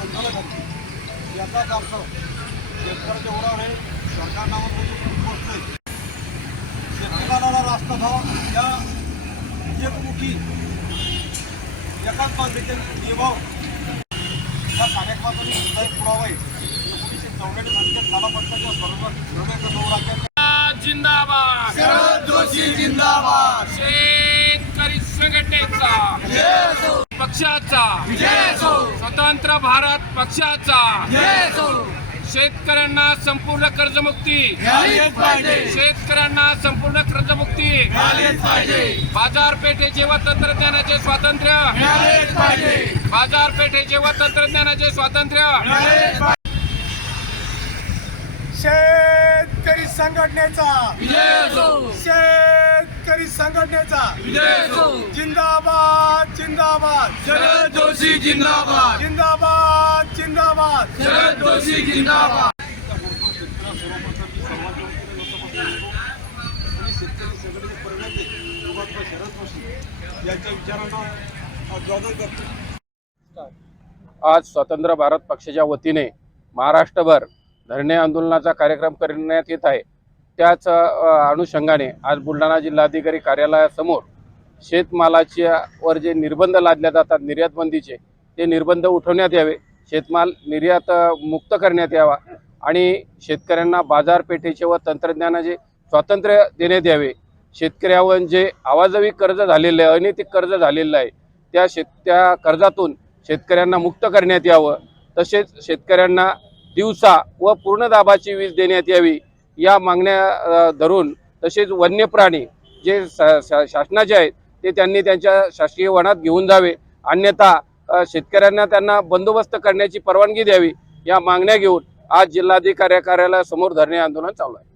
आंदोलन आहे याचाच अर्थ शेतकऱ्याच्या उरावर हे सरकार नावाची आहे शेतकऱ्याला रास्ता या एकमुखी एकाच निभाव या कार्यक्रमाचा मी सुद्धा एक पुरावा आहे एकोणीसशे चौऱ्याण्णव साली कालापट्टाच्या सर्व सर्व नऊ राज्यांच्या जिंदाबाद. शरद जोशी जिंदाबाद. शेतकरी संघटनेचा. पक्षाचा. स्वतंत्र भारत पक्षाचा. शेतकऱ्यांना संपूर्ण कर्जमुक्ती. शेतकऱ्यांना संपूर्ण कर्जमुक्ती. बाजारपेठेचे व तंत्रज्ञानाचे स्वातंत्र्य. बाजारपेठेचे व तंत्रज्ञानाचे स्वातंत्र्य. शेतकरी संघटनेचा. विजय असो शेतकरी संघटनेचा. विजय असो जिंदाबाद जिंदाबाद. शरद जोशी जिंदाबाद. जिंदाबाद जिंदाबाद. शरद जोशी जिंदाबाद. आज स्वतंत्र भारत पक्षाच्या वतीने महाराष्ट्रभर धरणे आंदोलनाचा कार्यक्रम करण्यात येत आहे. त्याच अनुषंगाने आज बुलढाणा जिल्हाधिकारी कार्यालयासमोर शेतमालाच्या वर जे निर्बंध लादल्या जातात निर्यात बंदीचे ते निर्बंध उठवण्यात यावे. शेतमाल निर्यात मुक्त करण्यात यावा आणि शेतकऱ्यांना बाजारपेठेचे व तंत्रज्ञानाचे स्वातंत्र्य देण्यात यावे. शेतकऱ्यावर जे आवाजवी कर्ज झालेलं आहे अनैतिक कर्ज झालेलं आहे त्या शेत त्या कर्जातून शेतकऱ्यांना मुक्त करण्यात यावं. तसेच शेतकऱ्यांना दिवसा व पूर्ण दाबाची वीज देण्यात यावी. या मागण्या धरून तसेच वन्य प्राणी जे शा- शासनाचे आहेत ते त्यांनी त्यांच्या शासकीय वनात घेऊन जावे. अन्यथा शेतकऱ्यांना त्यांना बंदोबस्त करण्याची परवानगी द्यावी या मागण्या घेऊन आज जिल्हाधिकारी कार्यालयासमोर धरणे आंदोलन चालू आहे.